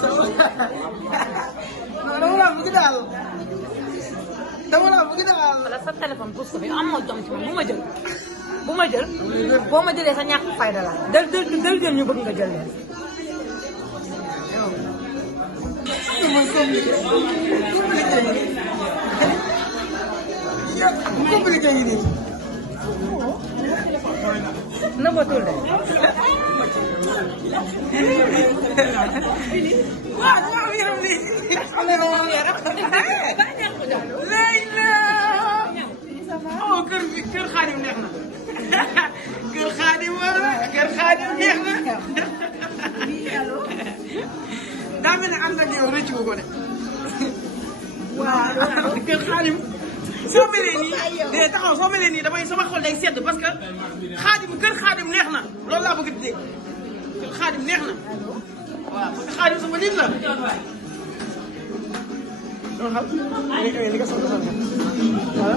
sama non dama la bëgg daal dama la bëgg daal. wala sa téléphone pour que am na jom ci man bu ma jël boo ma jëlee sa ñàkk fayda la del jël ñu bëgg nga jël leen. compliqué yi nii. na ma tuul de. waaw waaw yaram lii. xam nga moom yaram. léegi la. oh kër Xaadim neex na. kër Xaadim neex na. daa mel ne ànd ak yow rëcc ko de. waaw kër Xaadim. soo melee nii taxaw soo melee nii damay sama xol day sedd parce que kër Xaadim neex na loolu laa bëgg di dégg kër Xaadim neex na waaw parce que Xaadim sama nit la. loolu xam li nga soxla voilà.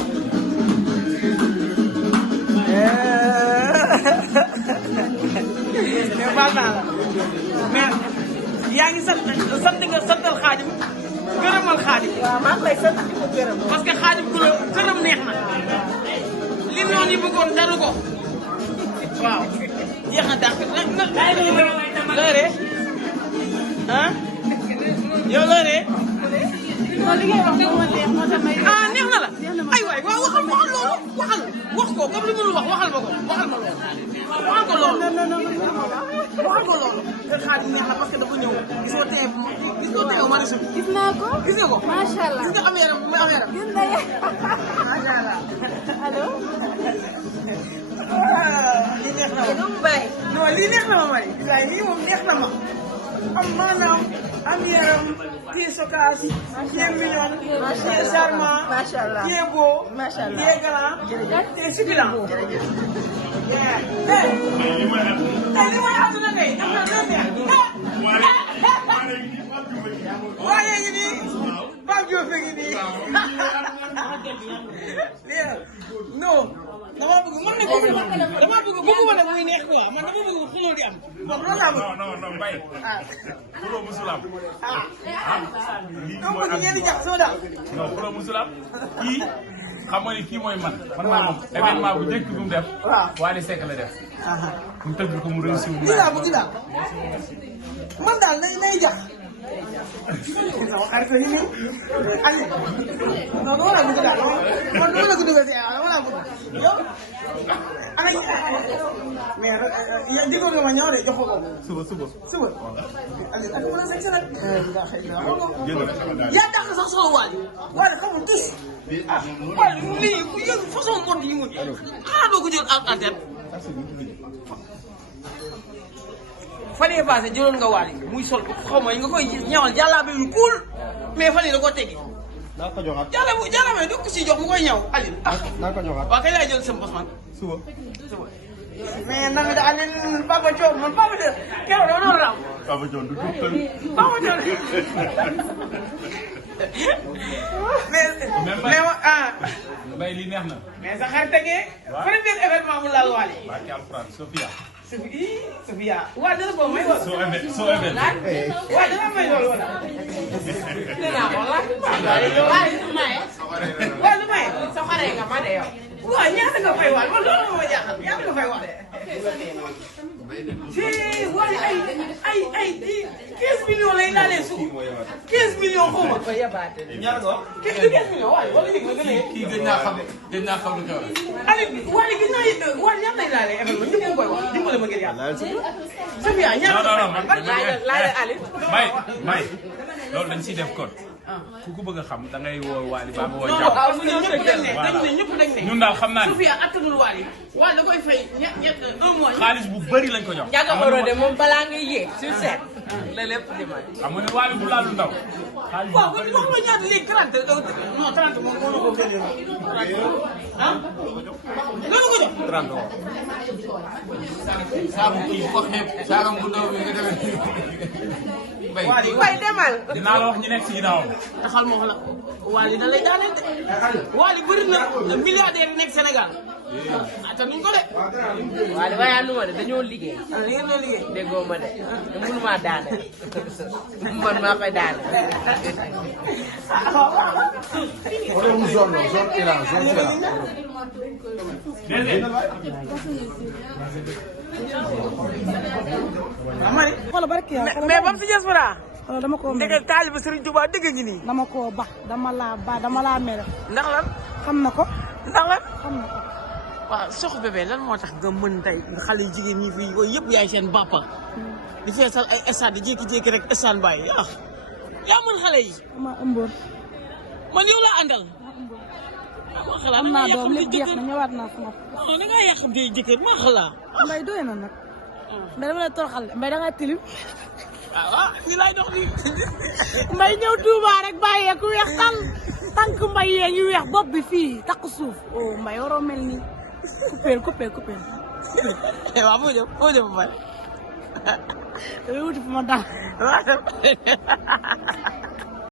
mais baal naa la mais yaa ngi santal Xaadim gërëmal Xaadim. waaw maa ngi koy sant di ko gërëm. parce que Xaadim gërëm neex na li noonu yi bëggoon daru ko waaw jeex na dàq looy ree ah yow looy ree non li ngay wax moo neex moo tax may. ah neex na la ay waay waaw waxal loolu wax ko comme li mënul waxal ma loolu waxal ko loolu kër Xaadim neex na parce que dafa ñëw gis nga tey Marichou gis naa ko. gis nga ko macha allah gis nga am yaram muy am yaram gis nga macha allah allo. lii neex na ma du mbay. non lii neex na ma Marie bilaay lii moom neex na ma am maanaam am yaram téye sokaas téye mignon téye charmant macha allah téye beau macha allah téye galant téye succulent li may àdduna tey def na deux waaye ngi nii Pape Diop ngi nii non dama bëgg man ne ko dama bëgguma nag muy neex quoi man dama bëgg xuloo di am donc loolu laa bëgg. non Mbaye. xuloo musul am. donc ni ngeen di jax soo daal. non xuloo musul am kii xam nga ni kii mooy man maa moom événement bu njëkk bi mu def. waaw Wally Seck la def. mu tëgg ko mu réussir mu. lii laa bëgg daal man daal nay jax. non xarit la ñu nii Aliou non dama la bëgg daal man dama la ko dugal si dama la bëgg yow ana mais yow digoon nga ma ñëw de jox ko suba Aliou ak mën a sañ sa nag yaa dàq sax solo Wally xamul tous Wally lii yow façon mbon yi mu xanaa doo ko jël en tête fan yii passé jëloon nga Wally muy sol xaw ma nga koy ñawal jàllaabe yu cool mais fan yii da koo teggi. naa ko joxaat jàllaabe du ko si jox mu koy ñaw Aliou. naa ko joxaat waaw kay laay jël sama bos man. suba. mais nag da Aliou Papa Diop man Papa Diop keroog dama doon raw. Papa Diop du tuut tënk. Papa Diop mais ah. Mbaye lii neex na. mais sa xarit tegee. waaw premier événement mu laal Wally. barke Alxuraan Sofia. Sofia waaw dina ko may wala. soo amee. waaw dina may loolu wala. dinaa ko laaj. waaw lu maye. waaw lu maye. sa xare nga ma de yow. waaw ñaata nga fay waal man loolu moo jaaxal ñaata nga fay waal. ci Wally ay 15 millions lay laalee suuf 15 millions xaw ma. ñaata nga wax. 15 millions waaye wala léegi nga gën a yegg. kii gën naa xam lu xew la. Aliou Wally gis naa yëg Wally ñaata lay laalee événement ñëpp mu koy wax dimbale ma ngir yàlla. Sofia ñaata nga fay. laajal Aliou. Mbaye loolu dañ siy def code. ku ko bëgg a xam da ngay woo Wally ba nga woo non Diaw. ñëpp dañ ne ñun daal xam naa ne. Sofia attanul Wally Wally da koy fay un mois. xaalis bu bëri lañ ko jox. Ndiaga Euro de moom balaa ngay yéeg sur scène la lépp di may. xam nga ne Wally bu laal lu ndaw. xaalis bu waaw bëri wax nga ñaata léegi 30 non 30 moom moo la ko génne ah loolu ko jox 30 waaw. saabu kii bu ko xeeb saagam bu ndaw bi nga demee Mbaye demal. dinaa la wax ñu nekk si ginnaawam. taxal ma wax la Wally da lay daaneel de Wally bëri na milliardaire yi nekk Sénégal attanu ko de. waaye waaye àndu ma de dañoo liggéey. li ngeen doon liggéey. déggoo ma de te mënu maa daane man maa koy daane. Wala zone Iran, zone Iran. amari. xoolal barki yaa xoolal mais ba mu fi diaspora. xoolal dama koo mere ndeke taaliba Serigne Touba dëgg ngi nii. dama koo ba dama laa mere. ndax lan. xam na ko ndax lan. xam na ko. waaw sox bébé lan moo tax nga mën tey xale yu jigéen ñi fii yooyu yëpp yaay seen bàppa di feesal ay stade di jékki-jékki rek stade bàyyi yaa mën xale yi. dama ëmboon. man yow laa àndal. maa xalaat am naa doom lépp jeex na ñëwaat naa sama. da ngaa yàqamte jëkkër maa xalaat. mbay doy na nag. mbay dama lay toroxal mbay da ngaa tilim. ni laay dox nii. mbay ñëw Touba rek bàyyee ku weex tànk mbay yee ngi weex bopp bi fii takku suuf oh mbay waroo mel nii. coupé. waaw foo jëm ba pare. wuti fu ma dal.